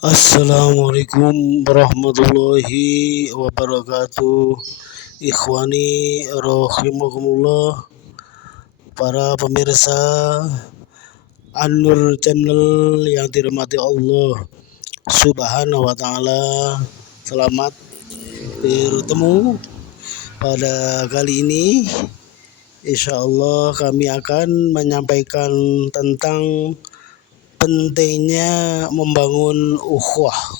Assalamualaikum warahmatullahi wabarakatuh. Ikhwani rahimakumullah, para pemirsa An-Nur Channel yang dirahmati Allah Subhanahu wa taala. Selamat bertemu pada kali ini. Insya Allah kami akan menyampaikan tentang pentingnya membangun ukhuwah.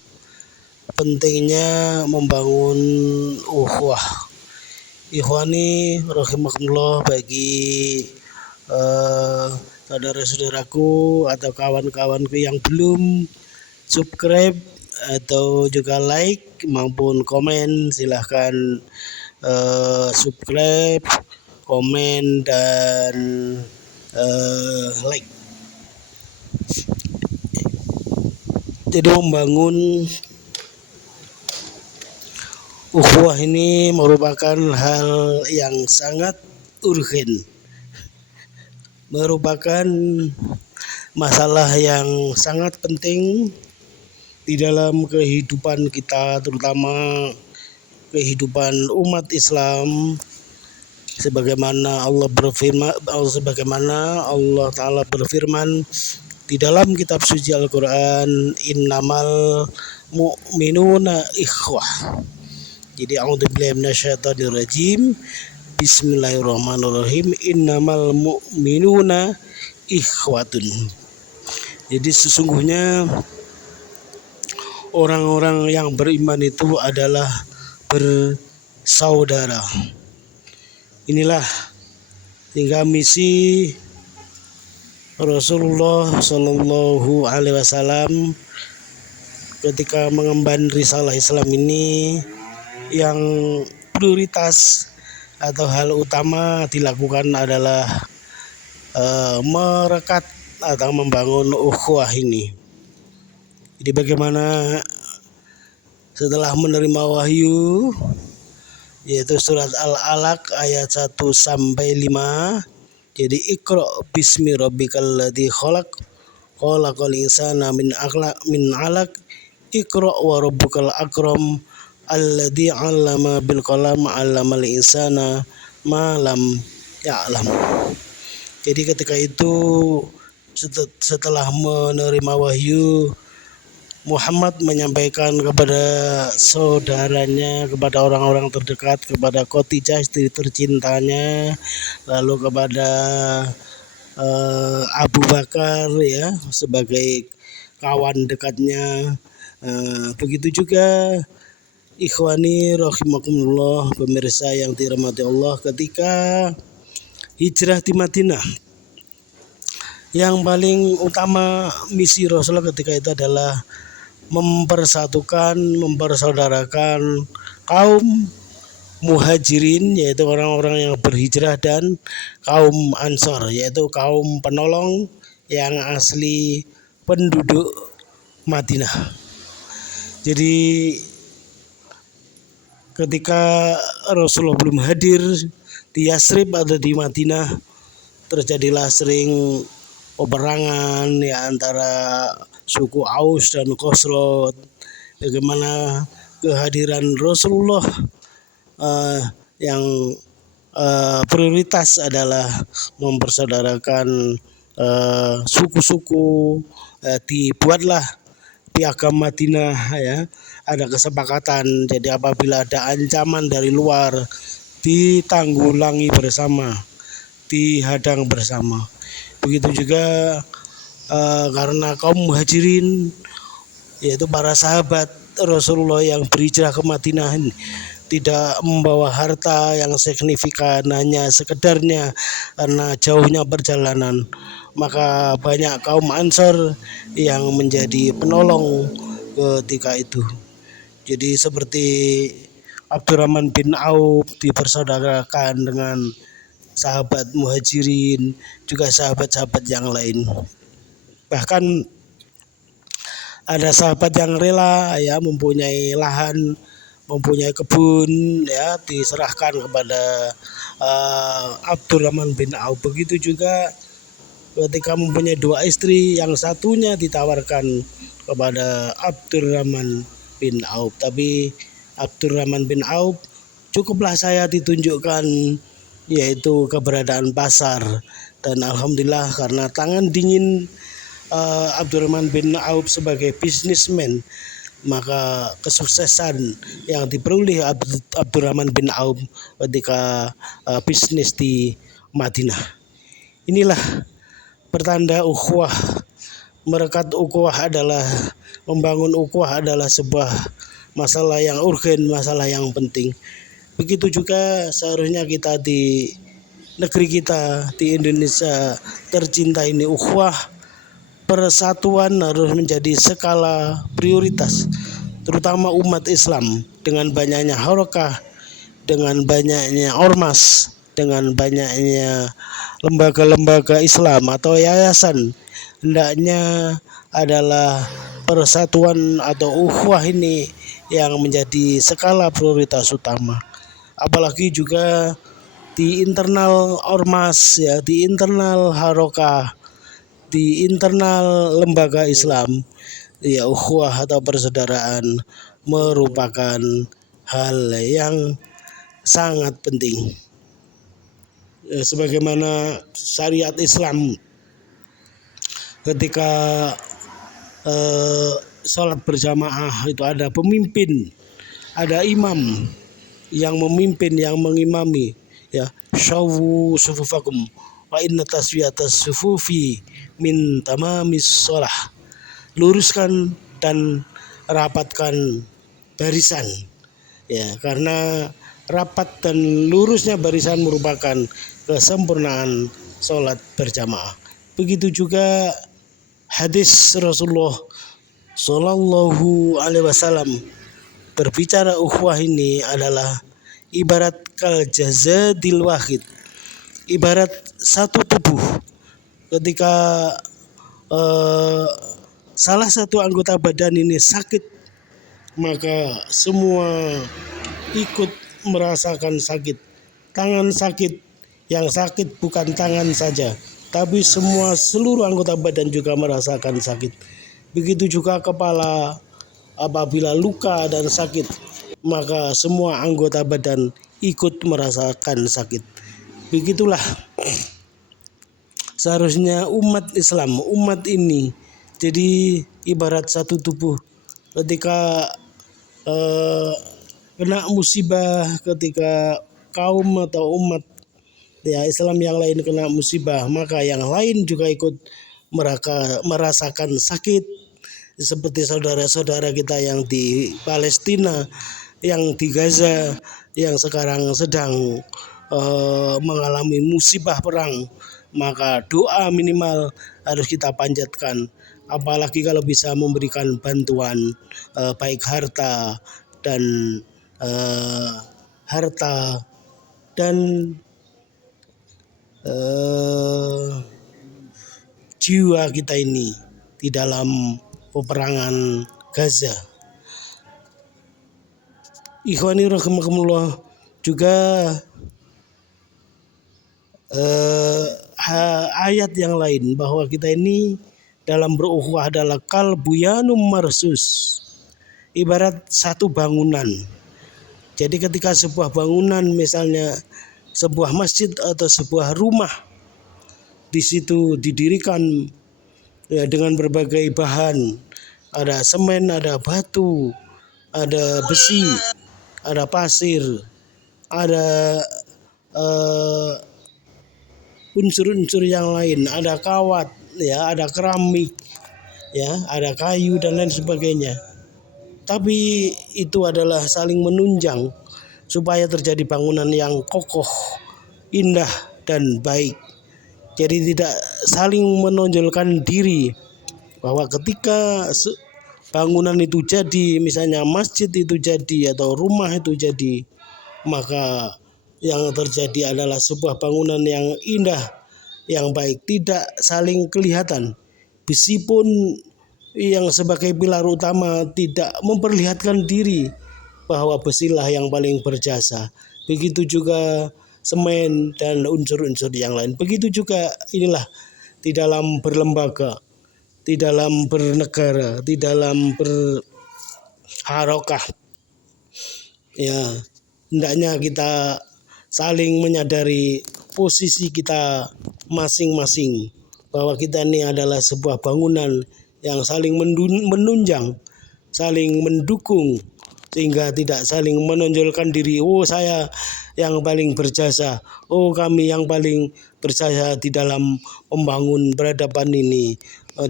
Pentingnya membangun ukhuwah. Ikhwani rahimakumullah, bagi saudara-saudaraku atau kawan-kawanku yang belum subscribe atau juga like maupun komen, silahkan subscribe, komen, dan like. Jadi membangun ukhuwah ini merupakan hal yang sangat urgen, merupakan masalah yang sangat penting di dalam kehidupan kita, terutama kehidupan umat Islam. Sebagaimana Allah Ta'ala berfirman di dalam kitab suci Al-Quran, innamal mu'minuna ikhwah. Jadi a'udzubillahi minasyaitonirrajim. Bismillahirrahmanirrahim. Innamal mu'minuna ikhwatun. Jadi sesungguhnya orang-orang yang beriman itu adalah bersaudara. Inilah hingga misi Rasulullah Shallallahu Alaihi Wasallam ketika mengemban risalah Islam ini, yang prioritas atau hal utama dilakukan adalah merekat atau membangun ukhuwah ini. Jadi bagaimana setelah menerima wahyu, yaitu surat Al-Alaq ayat 1 sampai 5. Jadi Iqra bismi rabbikal ladzi khalaq khalaqal insana min 'alaq Iqra wa rabbukal akram alladzi 'allama bil qalam 'allamal insana ma lam ya'lam. Jadi ketika itu setelah menerima wahyu, Muhammad menyampaikan kepada saudaranya, kepada orang-orang terdekat, kepada Khadijah istri tercintanya, lalu kepada Abu Bakar ya sebagai kawan dekatnya. Begitu juga ikhwani rahimakumullah, pemirsa yang dirahmati Allah, ketika hijrah di Madinah, yang paling utama misi Rasulullah ketika itu adalah mempersatukan, mempersaudarakan kaum muhajirin, yaitu orang-orang yang berhijrah, dan kaum ansor, yaitu kaum penolong yang asli penduduk Madinah. Jadi ketika Rasulullah belum hadir di Yasrib atau di Madinah, terjadilah sering peperangan ya antara suku Aus dan Khosraj. Bagaimana kehadiran Rasulullah yang prioritas adalah mempersaudarakan suku-suku. Dibuatlah piagam Madinah ya, ada kesepakatan. Jadi apabila ada ancaman dari luar, ditanggulangi bersama, dihadang bersama. Begitu juga karena kaum muhajirin, yaitu para sahabat Rasulullah yang berhijrah ke Madinah, tidak membawa harta yang signifikan, hanya sekedarnya karena jauhnya perjalanan, maka banyak kaum ansor yang menjadi penolong ketika itu. Jadi seperti Abdurrahman bin Auf dipersaudarakan dengan sahabat muhajirin, juga sahabat-sahabat yang lain. Bahkan ada sahabat yang rela ya mempunyai lahan, mempunyai kebun ya, diserahkan kepada Abdurrahman bin Auf. Begitu juga ketika mempunyai dua istri, yang satunya ditawarkan kepada Abdurrahman bin Auf. Tapi Abdurrahman bin Auf, cukuplah saya ditunjukkan yaitu keberadaan pasar, dan alhamdulillah karena tangan dingin Abdurrahman bin Auf sebagai bisnismen, maka kesuksesan yang diperoleh Abdurrahman bin Auf ketika bisnis di Madinah. Inilah pertanda ukhuwah. Merekat ukhuwah adalah membangun ukhuwah adalah sebuah masalah yang urgen, masalah yang penting. Begitu juga seharusnya kita di negeri kita di Indonesia tercinta ini, ukhuwah persatuan harus menjadi skala prioritas, terutama umat Islam dengan banyaknya harokah, dengan banyaknya ormas, dengan banyaknya lembaga-lembaga Islam atau yayasan. Hendaknya adalah persatuan atau ukhuwah ini yang menjadi skala prioritas utama. Apalagi juga di internal ormas, ya, di internal harokah, di internal lembaga Islam, ya, ukhuwah atau persaudaraan merupakan hal yang sangat penting. Sebagaimana syariat Islam ketika sholat berjamaah itu ada pemimpin, ada imam yang memimpin, yang mengimami, ya, syawu sufufakum wa inna taswiyatas sufufi min tamamis sholah. Luruskan dan rapatkan barisan, ya, karena rapat dan lurusnya barisan merupakan kesempurnaan sholat berjamaah. Begitu juga hadis Rasulullah Shallallahu Alaihi Wasallam berbicara ukhuwah ini adalah ibarat kal jazadil wahid, ibarat satu tubuh. Ketika salah satu anggota badan ini sakit, maka semua ikut merasakan sakit. Tangan sakit, yang sakit bukan tangan saja, tapi seluruh anggota badan juga merasakan sakit. Begitu juga kepala, apabila luka dan sakit, maka semua anggota badan ikut merasakan sakit. Begitulah seharusnya umat Islam, umat ini jadi ibarat satu tubuh. Ketika kena musibah, ketika kaum atau umat, ya, Islam yang lain kena musibah, maka yang lain juga ikut merasakan sakit. Seperti saudara-saudara kita yang di Palestina, yang di Gaza, yang sekarang sedang mengalami musibah perang, maka doa minimal harus kita panjatkan. Apalagi kalau bisa memberikan bantuan baik harta dan jiwa kita ini di dalam peperangan Gaza. Ikhwani rahimakumullah, juga ayat yang lain bahwa kita ini dalam berukhuwah adalah kalbuyanum marsus, ibarat satu bangunan. Jadi ketika sebuah bangunan, misalnya sebuah masjid atau sebuah rumah, di situ didirikan, ya, dengan berbagai bahan, ada semen, ada batu, ada besi, ada pasir, ada unsur-unsur yang lain, ada kawat, ya, ada keramik, ya, ada kayu dan lain sebagainya. Tapi itu adalah saling menunjang supaya terjadi bangunan yang kokoh, indah dan baik. Jadi tidak saling menonjolkan diri, bahwa ketika bangunan itu jadi, misalnya masjid itu jadi atau rumah itu jadi, maka yang terjadi adalah sebuah bangunan yang indah, yang baik, tidak saling kelihatan. Besi pun yang sebagai pilar utama tidak memperlihatkan diri bahwa besilah yang paling berjasa. Begitu juga semen dan unsur-unsur yang lain. Begitu juga inilah di dalam berlembaga, di dalam bernegara, di dalam berharokah. Ya, hendaknya kita saling menyadari posisi kita masing-masing, bahwa kita ini adalah sebuah bangunan yang saling menunjang, saling mendukung, sehingga tidak saling menonjolkan diri. Oh, saya yang paling berjasa, oh kami yang paling berjasa di dalam membangun peradaban ini,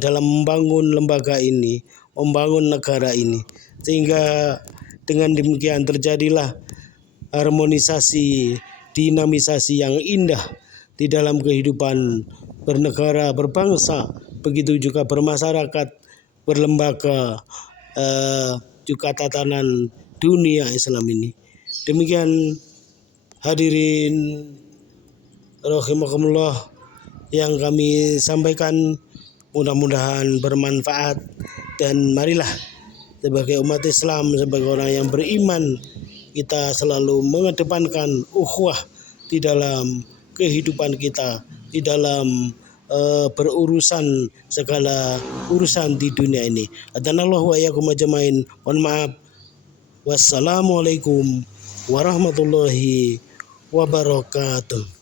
dalam membangun lembaga ini, membangun negara ini. Sehingga dengan demikian terjadilah harmonisasi, dinamisasi yang indah di dalam kehidupan bernegara, berbangsa, begitu juga bermasyarakat, berlembaga, juga tatanan dunia Islam ini. Demikian hadirin rahimakumullah yang kami sampaikan, mudah-mudahan bermanfaat, dan marilah sebagai umat Islam, sebagai orang yang beriman, kita selalu mengedepankan ukhuwah di dalam kehidupan kita, di dalam berurusan segala urusan di dunia ini. Adanallahu wa iyyakum ajmain. Mohon maaf. Wassalamualaikum warahmatullahi wabarakatuh.